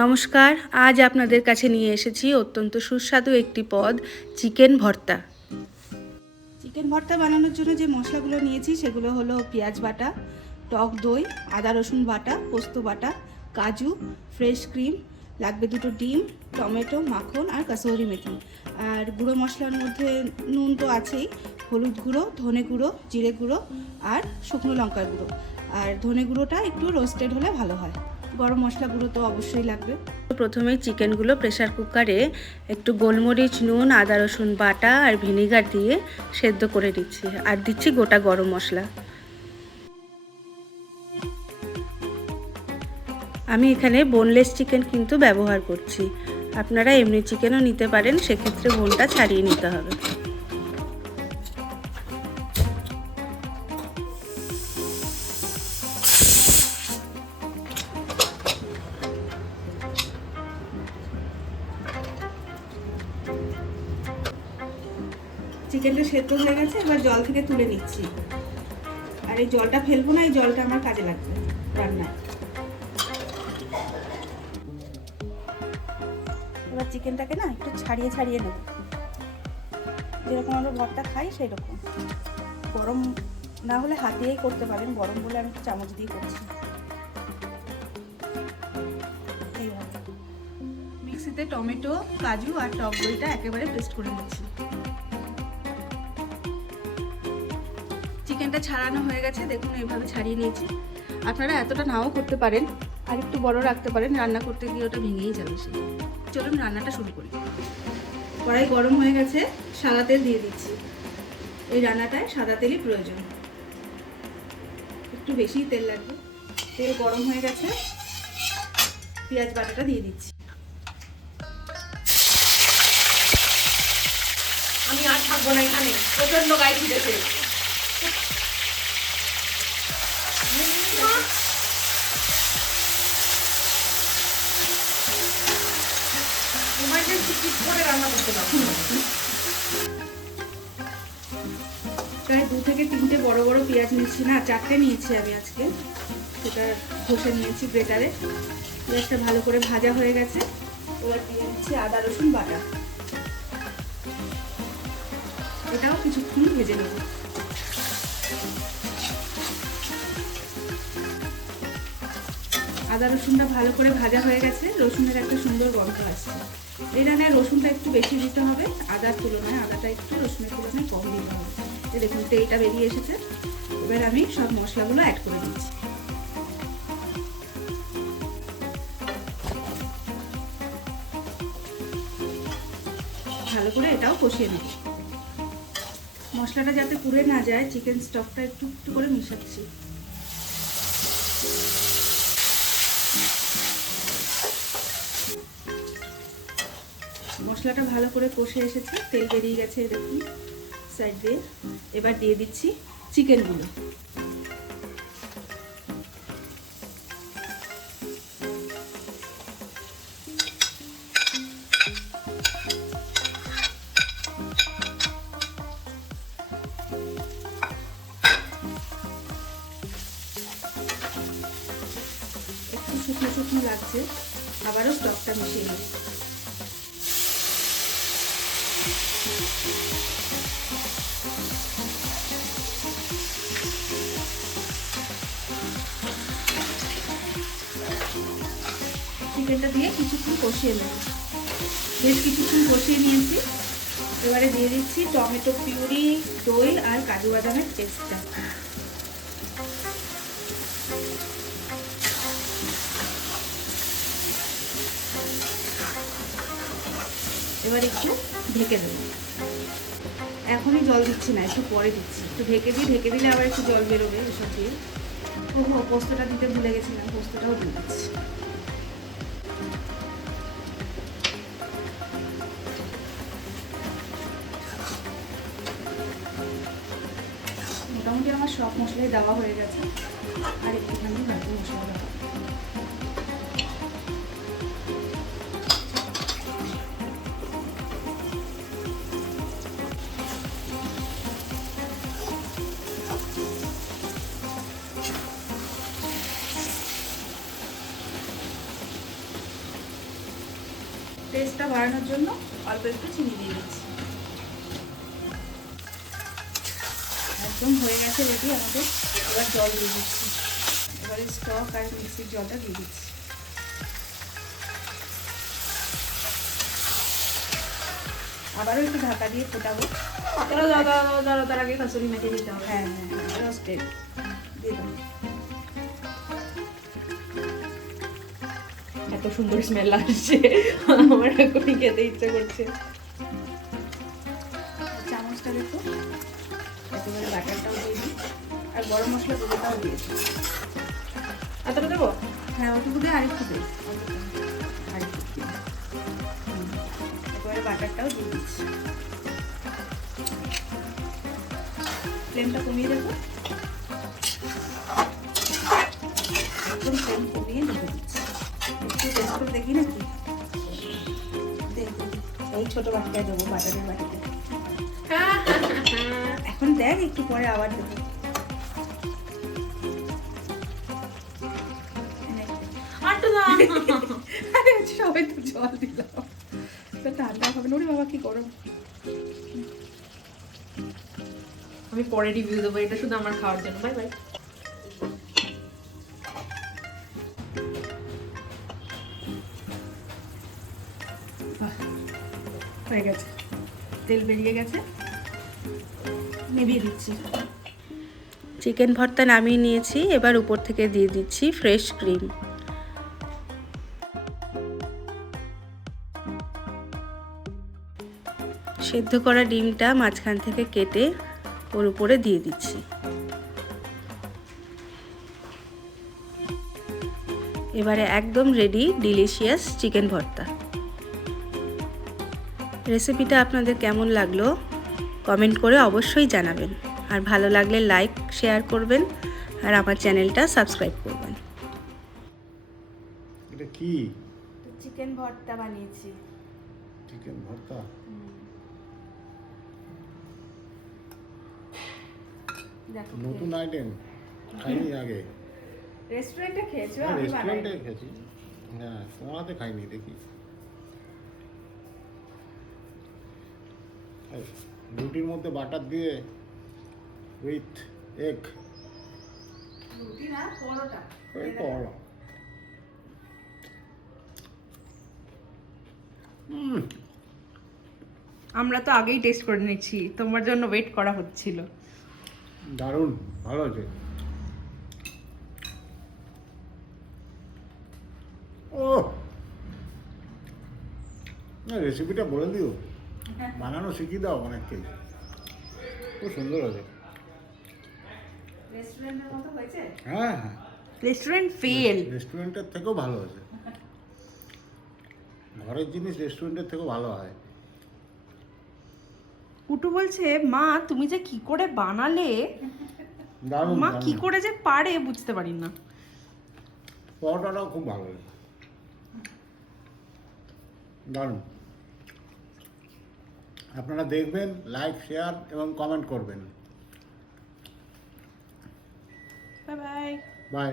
নমস্কার, আজ আপনাদের কাছে নিয়ে এসেছি অত্যন্ত সুস্বাদু একটি পদ, চিকেন ভর্তা। চিকেন ভর্তা বানানোর জন্য যে মশলাগুলো নিয়েছি সেগুলো হলো পেঁয়াজ বাটা, টক দই, আদা রসুন বাটা, পোস্ত বাটা, কাজু, ফ্রেশ ক্রিম, লাগবে 2টো ডিম, টমেটো, মাখন আর কাসুরি মেথি। আর গুঁড়ো মশলার মধ্যে নুন তো আছেই, হলুদ গুঁড়ো, ধনে গুঁড়ো, জিরে গুঁড়ো আর শুকনো লঙ্কার গুঁড়ো। আর ধনে গুঁড়োটা একটু রোস্টেড হলে ভালো হয়। গরম মশলা গুঁড়ো তো অবশ্যই লাগবে। প্রথমেই চিকেনগুলো প্রেসার কুকারে একটু গোলমরিচ, নুন, আদা রসুন বাটা আর ভিনিগার দিয়ে সেদ্ধ করে দিচ্ছি। আর দিচ্ছি গোটা গরম মশলা। আমি এখানে বোনলেস চিকেন কিন্তু ব্যবহার করছি। আপনারা এমনি চিকেনও নিতে পারেন, সেক্ষেত্রে বোনটা ছাড়িয়ে নিতে হবে। চিকেনটা সেদ্ধ হয়ে গেছে, এবার জল থেকে তুলে নিচ্ছি। আর এই জলটা ফেলবো না, এই জলটা আমার কাজে লাগবে রান্নায়। এবার চিকেনটাকে না একটু ছাড়িয়ে ছাড়িয়ে নেব, যেরকম আমরা ভর্তা খাই সেই রকম। গরম না হলে হাত দিয়েই করতে পারেন, গরম বলে আমি একটু চামচ দিয়ে করছি। এইভাবে মিক্সিতে টমেটো, কাজু আর টক দইটা একেবারে পেস্ট করে নিচ্ছি। চিকেনটা ছাড়ানো হয়ে গেছে, দেখুন এইভাবে ছাড়িয়ে নিয়েছি। আপনারা এতটা নাও করতে পারেন, আর একটু বড় রাখতে পারেন, রান্না করতে গিয়ে ওটা ভেঙেই যাবে। সেই চলুন রান্নাটা শুরু করি। কড়াই গরম হয়ে গেছে, সাদা তেল দিয়ে দিচ্ছি। এই রান্নাটায় সাদা তেলই প্রয়োজন, একটু বেশি তেল লাগবে। তেল গরম হয়ে গেছে, পেঁয়াজ বাটাটা দিয়ে দিচ্ছি। আমি আর থাকবো না এখানে, প্রচন্ড গায়ে ফিরেছে। প্রায় 2 থেকে 3টে বড় বড় পেঁয়াজ নিচ্ছি, না 4টে নিয়েছি আমি আজকে। সেটা ঘষে নিয়েছি গ্রেটারে। পেঁয়াজটা ভালো করে ভাজা হয়ে গেছে, এবার দিয়ে দিচ্ছি আদা রসুন বাটা। এটাও কিছুক্ষণ ভেজে নেব। আদা রসুনটা ভালো করে ভাজা হয়ে গেছে, রসুনের একটা সুন্দর গন্ধ আসছে। এই রান্নায় রসুনটা একটু বেশি দিতে হবে আদার তুলনায়, আদাটা একটু রসুনের তুলনায় কম দিতে হবে। দেখুন তেলটা বেরিয়ে এসেছে, এবার আমি সব মশলাগুলো অ্যাড করে দিচ্ছি। ভালো করে এটাও কষিয়ে নেব। মশলাটা যাতে পুড়ে না যায়, চিকেন স্টকটা একটু একটু করে মিশাচ্ছি। মশলাটা ভালো করে কষে এসেছে, তেল বেরিয়ে গেছে দেখুন সাইড দিয়ে। এবার দিয়ে দিচ্ছি চিকেনগুলো। একটু শুকনো শুকনো লাগছে, আবারও স্টকটা মিশিয়ে নেব। চিকেনটা দিয়ে কিছুক্ষণ কষিয়ে নেব। বেশ কিছুক্ষণ কষিয়ে নিয়েছি, এবারে দিয়ে দিচ্ছি টমেটো পিউরি, দই আর কাজু বাদামের পেস্টটা। এবার একটু ঢেকে দেব। এখনই জল দিচ্ছি না, একটু পরে দিচ্ছি। একটু ঢেকে দিলে আবার একটু জল বেরোবে এসব দিয়ে। পোস্তটা দিতে ভুলে গেছিলাম, পোস্তটাও দিয়ে দিচ্ছি। মোটামুটি আমার সব মশলাই দেওয়া হয়ে গেছে, আর একটুখানি বাকি মশলা দেওয়া। টেস্টটা বাড়ানোর জন্য অল্প একটু চিনি দিয়ে দিচ্ছি। একদম হয়ে গেছে রেডি আমাদের। এবার জল দিয়ে দিচ্ছি। এবারে স্টক আর মিক্সির জলটা দিয়ে দিচ্ছি। আবারও একটু ঢাকা দিয়ে ফোটাবো। তার আগে কাসুরি মেখে দিতে হবে। হ্যাঁ রোস্টেড দিয়ে দেবো। এত সুন্দর স্মেল আসছে, আমার এখনই খেতে ইচ্ছে করছে। চামচটা দেখো, একেবারে বাটারটাও দিয়ে দিই আর গরম মশলা গুঁড়োটাও দিয়েছি। এতটা দেবো? হ্যাঁ ওটুকু দিয়ে আরেকটু দিই, আরেকটু দিই। একেবারে বাটারটাও দিয়ে দিচ্ছি। ফ্লেমটা কমিয়ে দেবো, একদম ফ্লেম কমিয়ে রেখে দিচ্ছি। একটু টেস্ট করে দেখি নাকি, দেখো এই ছোটো বাটিটায় দেবো, বাটারের বাটিতে। এখন দেখ, একটু পরে আবার দেবো। আরে সবাই তো জল দিলাম, তো ঠান্ডা হবে না। ওরে বাবা কি গরম। আমি পরে রিভিউ দেবো, এটা শুধু আমার খাওয়ার জন্য। Bye bye. হয়ে গেছে, তেল বেরিয়ে গেছে, নেভিয়ে দিচ্ছি। চিকেন ভর্তা নামিয়ে নিয়েছি, এবার উপর থেকে দিয়ে দিচ্ছি ফ্রেশ ক্রিম। সেদ্ধ করা ডিমটা মাঝখান থেকে কেটে ওর উপরে দিয়ে দিচ্ছি। এবারে একদম রেডি ডিলিশিয়াস চিকেন ভর্তা। রেসিপিটা আপনাদের কেমন লাগলো কমেন্ট করে অবশ্যই জানাবেন, আর ভালো লাগলে লাইক শেয়ার করবেন, আর আমার চ্যানেলটা সাবস্ক্রাইব করবেন। এটা কি? চিকেন ভর্তা বানিয়েছি। চিকেন ভর্তা? দেখো নতুন আইটেম, খাইনি আগে। রেস্টুরেন্টে খেয়েছো? হ্যাঁ, আমি রেস্টুরেন্টে বানাই। খেয়েছি। হ্যাঁ, তোমার হাতে খাইনি, দেখি। এই, রুটির মধ্যে বাটার দিয়ে উইথ এগ। রুটি না, পরোটা। এই পড়ো। আমরা তো আগেই টেস্ট করে নিচ্ছি, তোমার জন্য ওয়েট করা হচ্ছিল। দারুণ, ভালো আছে। ও, না রেসিপিটা বলে দিও, বানানো শিখিয়ে দাও অনেককে। খুব সুন্দর আছে। রেস্টুরেন্টের মতো হয়েছে? হ্যাঁ হ্যাঁ, রেস্টুরেন্ট ফেল। রেস্টুরেন্টের থেকেও ভালো আছে। ঘরের জিনিস রেস্টুরেন্টের থেকেও ভালো হয়। পুটু বলছে, মা তুমি যে কি করে বানালে, দারুণ মা কি দারুণ। করে যে পারে বুঝতে পারি না। পরোটাটাও খুব ভালো লাগে, দারুণ। আপনারা দেখবেন, লাইক শেয়ার এবং কমেন্ট করবেন। Bye bye. বাই।